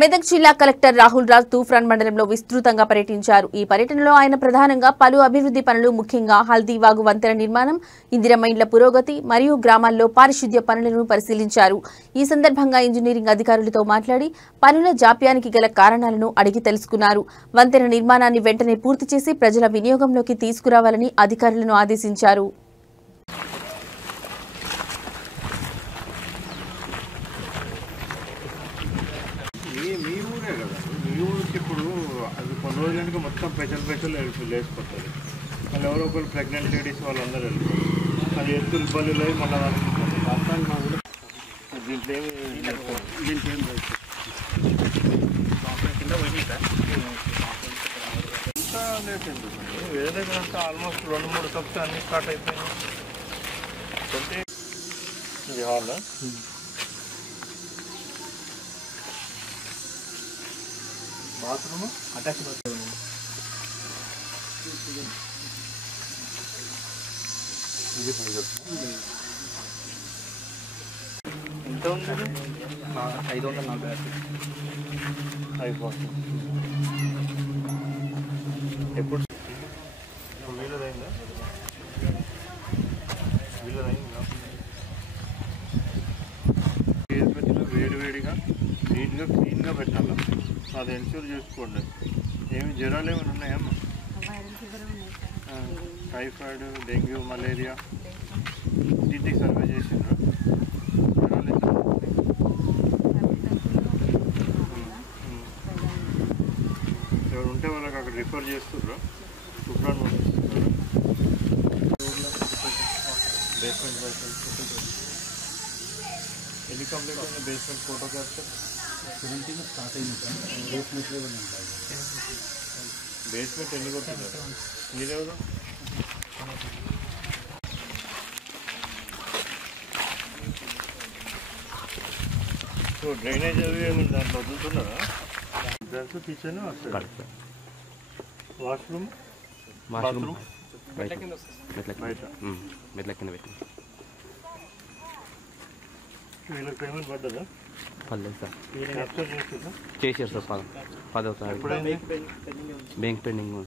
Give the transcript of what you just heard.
మెదక్ జిల్లా కలెక్టర్ రాహుల్ రాజ్ తూఫ్రాన్ మండలంలో విస్తృతంగా పర్యటించారు. ఈ పర్యటనలో ఆయన ప్రధానంగా పలు అభివృద్ధి పనులు, ముఖ్యంగా హల్దీవాగు వంతెన నిర్మాణం, ఇందిరమ్మ ఇండ్ల పురోగతి మరియు గ్రామాల్లో పారిశుద్ధ్య పనులను పరిశీలించారు. ఈ సందర్భంగా ఇంజనీరింగ్ అధికారులతో మాట్లాడి పనుల జాప్యానికి గల కారణాలను అడిగి తెలుసుకున్నారు. వంతెన నిర్మాణాన్ని వెంటనే పూర్తి చేసి ప్రజల వినియోగంలోకి తీసుకురావాలని అధికారులను ఆదేశించారు. ఇప్పుడు అది కొన్ని రోజుల కనుక మొత్తం పెసలు లేచిపోతుంది. మళ్ళీ ఎవరో ఒకరు ప్రెగ్నెంట్ లేడీస్ వాళ్ళందరూ వెళ్ళిపోతారు. అది ఎత్తులు బల్లు లేదు. మళ్ళీ దీంట్లో వేరే దగ్గర అంతా ఆల్మోస్ట్ 2-3 సబ్స్ అన్నీ స్టార్ట్ అయిపోయినాయి. ఇది హాల్ బాత్రూమ్ అటాచ్ బాత్రూమ్ ఎంత ఉంది? 540 అయిపోతుంది. ఎప్పుడు వీళ్ళదైందా? వేడివేడిగా నీట్గా క్లీన్గా పెట్టాలి. అది ఎన్ష్యూర్ చేసుకోండి. ఏమి జ్వరాలు ఏమైనా ఉన్నాయమ్మా? టైఫాయిడ్, డెంగ్యూ, మలేరియా ఇంటికి సర్వే చేసిండ్రా? జ్వరాలు ఎంత? ఎవరు ఉంటే వాళ్ళకి అక్కడ రిఫర్ చేస్తుర్రా? తూఫ్రాన్ పంపిస్తున్నారా? బేస్మెంట్ ఎన్ని కంప్లీట్ అయిన బేస్మెంట్ ఫోటో క్యాప్చర్ 17 స్టార్ట్ అయింది సార్. బేస్మెంట్ ఎన్ని కొట్టినారు మీరెవరు? సో డ్రైనేజ్ అవి ఏమి దాంట్లో వదులుతున్నారా? డ్రెస్ కిచెన్ వస్తుంది. వాష్రూమ్ బాత్రూమ్ బయట మెట్ల కింద పెట్టి. వీళ్ళకి పేమెంట్ పడ్డదా? పర్లేదు సార్. క్యాప్చర్ చేస్తుందా? చేశారు సార్. 10 bank pending.